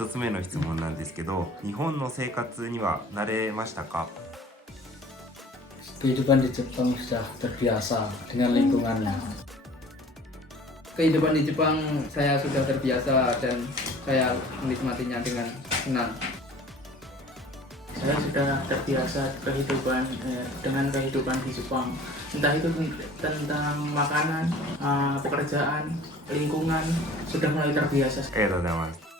一つ目の質問なんですけど、日本の生活には慣れましたか？ Kehidupan di Jepang sudah terbiasa dengan lingkungannya. Kehidupan di Jepang saya sudah terbiasa dan saya menikmatinya dengan senang. Saya sudah terbiasa dengan kehidupan di Jepang, entah itu tentang makanan, pekerjaan, lingkungan, sudah mulai terbiasa. ありがとうございます。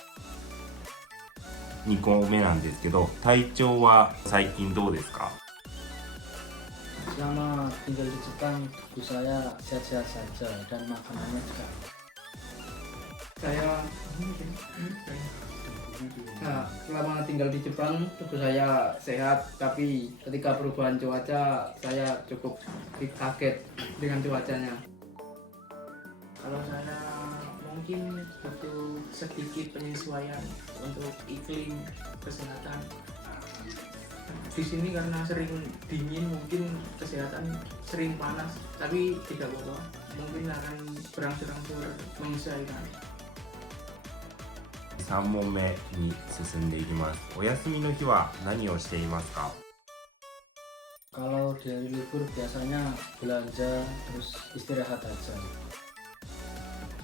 2個目なんですけど、体調は最近どうですか？ Selama tinggal di Jepang, tubuh saya sehat-sehat saja dan makanannya juga. Selama tinggal di Jepang tubuh saya sehat, tapi ketika perubahan cuaca saya cukup kaget dengan cuacanya. Kalau saya mungkin butuh sedikit penyesuaian untuk iklim kesehatan. Di sini karena sering dingin, mungkin kesehatan sering panas, tapi tidak apa-apa, mungkin akan berangsur-angsur menyesuaikan. 3問目に進んでいきます。お休みの日は何をしていますか？ Kalau di hari libur biasanya belanja terus istirahat aja.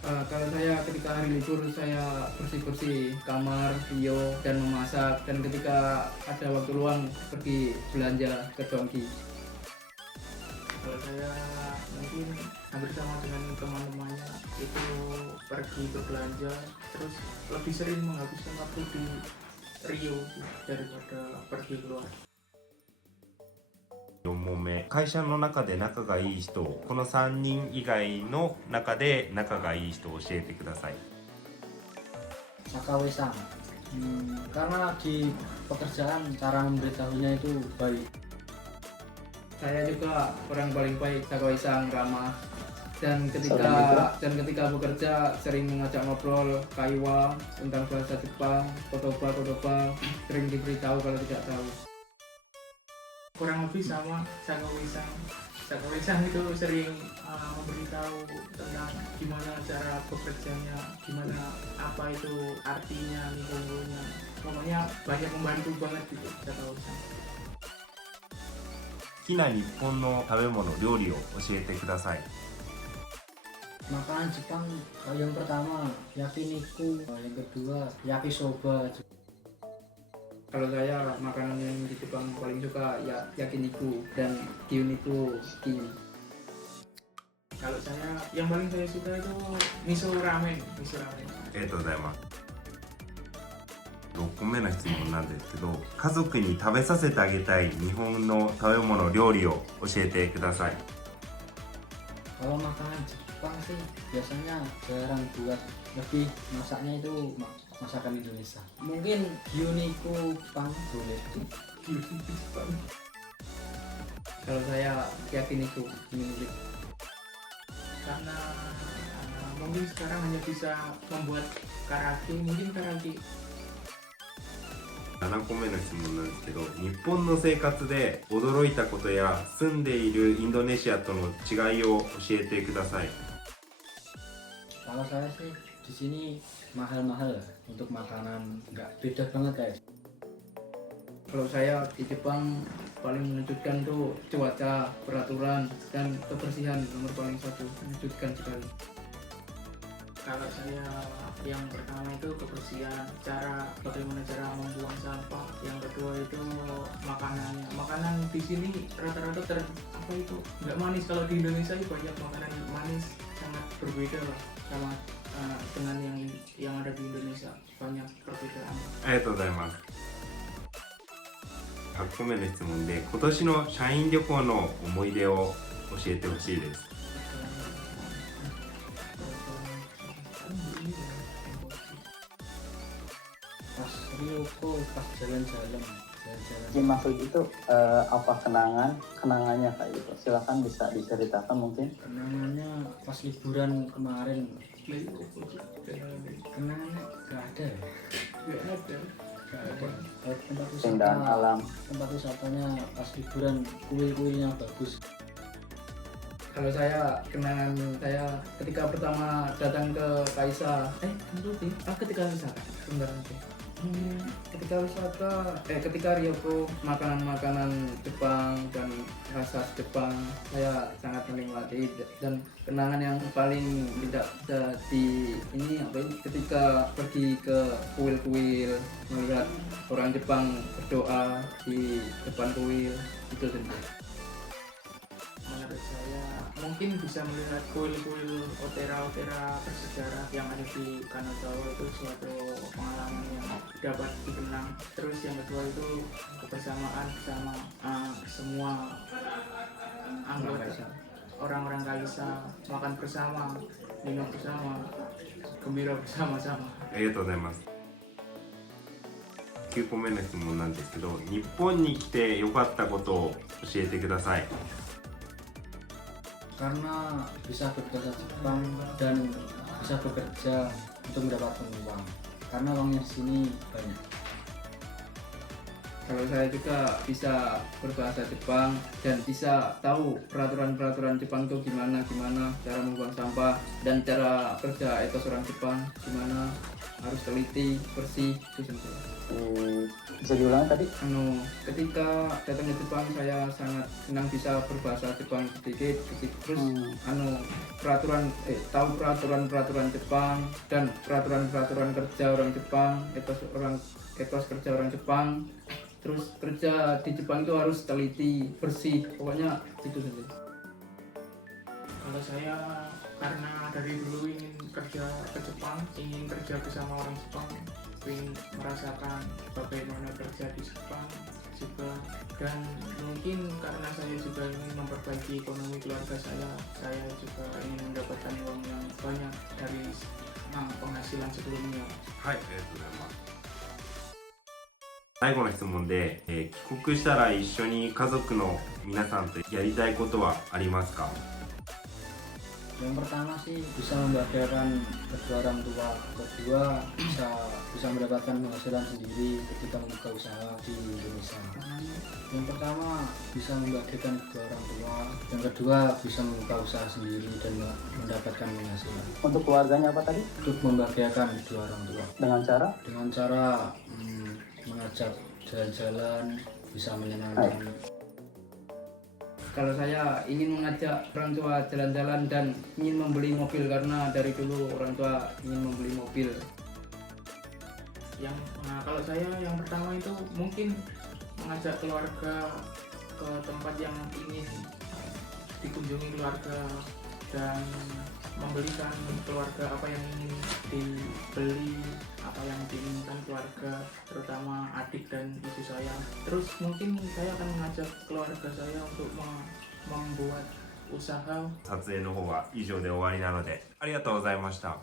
Kalau saya ketika hari libur saya bersih-bersih kamar, video, dan memasak, dan ketika ada waktu luang pergi belanja ke Donki. Kalau saya mungkin hampir sama dengan teman-temannya, itu pergi berbelanja, terus lebih sering menghabiskan waktu di Rio daripada pergi keluar. 4問目、会社の中で仲がいい人、この3人以外の中で仲がいい人を教えてください。 Sakawe-san, karena di pekerjaan cara memberitahunya itu baik. Saya juga orang paling baik, Sakawe-san, ramah, dan ketika bekerja sering mengajak ngobrol, kaiwa tentang bahasa Jepang, kotoba, sering diberitahu kalau tidak tahu. Kurang lebih sama Sakawe-san. Sakawe-san itu sering memberitahu tentang gimana cara bekerjanya, gimana apa itu artinya, nihongo-nya. Pokoknya banyak membantu banget gitu Sakawe-san. 好きな日本の食べ物、料理を教えてください。 Makanan Jepang yang pertama yakiniku, yang kedua yakisoba. Kalau saya makanan yang di Jepang paling suka ya yakiniku dan gyuniku king. Kalau saya yang paling saya suka itu miso ramen. ありがとうございます。6個目の質問なんですけど、家族に食べさせてあげたい日本の食べ物、料理を教えてください。 Kalau makanan Jepang sih biasanya jarang buat, lebih masaknya itu masakan Indonesia. Mungkin gyuniku Jepang boleh. Kalau saya yakiniku milik. Karena mungkin sekarang hanya bisa membuat karaoke, mungkin karaoke. 7個目の質問なんですけど、日本の生活で驚いたことや住んでいるインドネシアとの違いを教えてください。 Kalau saya sih di sini mahal-mahal untuk makanan, nggak beda banget guys. Kalau saya di Jepang paling mengejutkan tuh cuaca, peraturan, dan kebersihan nomor paling satu, mengejutkan sekali. Kalau saya yang pertama itu kebersihan, bagaimana cara membuang sampah. Yang kedua itu makanannya. Makanan di sini rata-rata nggak manis. Kalau di Indonesia itu banyak makanan manis, sangat berbeda lah sama dengan yang ada di Indonesia, banyak perbedaan. ありがとうございます。8個目の質問で、今年の社員旅行の思い出を教えてほしいです。 Pas Ryoko, pas jalan-jalan. Yang maksud itu apa kenangannya kayak gitu, silakan bisa diceritakan mungkin. Kenangannya pas liburan kemarin. Kenangannya nggak ada. Tempat Keindahan wisata, alam. tempat wisatanya pas liburan, kuil-kuilnya bagus. Kalau saya kenangan saya ketika pertama datang ke Kaisa, ketika wisata, sebentar nanti. Ketika Ryoko makanan-makanan Jepang dan rasa Jepang saya sangat menikmati, dan kenangan yang paling tidak bisa ketika pergi ke kuil-kuil melihat orang Jepang berdoa di depan kuil itu saja. Menurut saya mungkin bisa melihat kuil-kuil otera-otera bersejarah yang ada di Kanazawa itu suatu pengalaman yang dapat dikenang. Terus yang kedua itu kebersamaan bersama semua anggota orang-orang Kaisa, makan bersama, minum bersama, gembira bersama-sama. ありがとうございます。9個目の質問なんですけど、日本に来て良かったことを教えてください。 Karena bisa berbahasa Jepang dan bisa bekerja untuk mendapatkan uang. Karena uangnya di sini banyak. Kalau saya juga bisa berbahasa Jepang dan bisa tahu peraturan-peraturan Jepang itu gimana cara membuang sampah dan cara kerja etos orang Jepang gimana, harus teliti, bersih, itu saja. Bisa diulang tadi? Ketika datang ke Jepang saya sangat senang bisa berbahasa Jepang sedikit, terus tahu peraturan Jepang dan peraturan kerja orang Jepang, etos kerja orang Jepang. Terus kerja di Jepang itu harus teliti, bersih, pokoknya itu saja. Kalau saya karena dari dulu ingin kerja ke Jepang, ingin kerja bersama orang Jepang, ingin merasakan bagaimana kerja di Jepang juga, dan mungkin karena saya juga ingin memperbaiki ekonomi keluarga saya juga ingin mendapatkan uang yang banyak dari penghasilan sebelumnya. はい、ありがとうございます。最後の質問で、帰国したら一緒に家族の皆さんとやりたいことはありますか？ Yang pertama sih bisa membahagiakan kedua orang tua, kedua bisa mendapatkan penghasilan sendiri ketika membuka usaha di Indonesia. Yang pertama bisa membahagiakan kedua orang tua, yang kedua bisa membuka usaha sendiri dan mendapatkan penghasilan. Untuk keluarganya apa tadi? Untuk membahagiakan kedua orang tua Dengan cara? dengan cara mengajak jalan-jalan, bisa menyenangkan. Kalau saya ingin mengajak orang tua jalan-jalan dan ingin membeli mobil, karena dari dulu orang tua ingin membeli mobil. Kalau saya yang pertama itu mungkin mengajak keluarga ke tempat yang ingin dikunjungi keluarga dan membelikan keluarga apa yang ingin dibeli, apa yang diinginkan keluarga, terutama adik dan ibu saya. Terus mungkin saya akan mengajak keluarga saya untuk membuat usaha. 撮影の方は以上で終わりなので、ありがとうございました。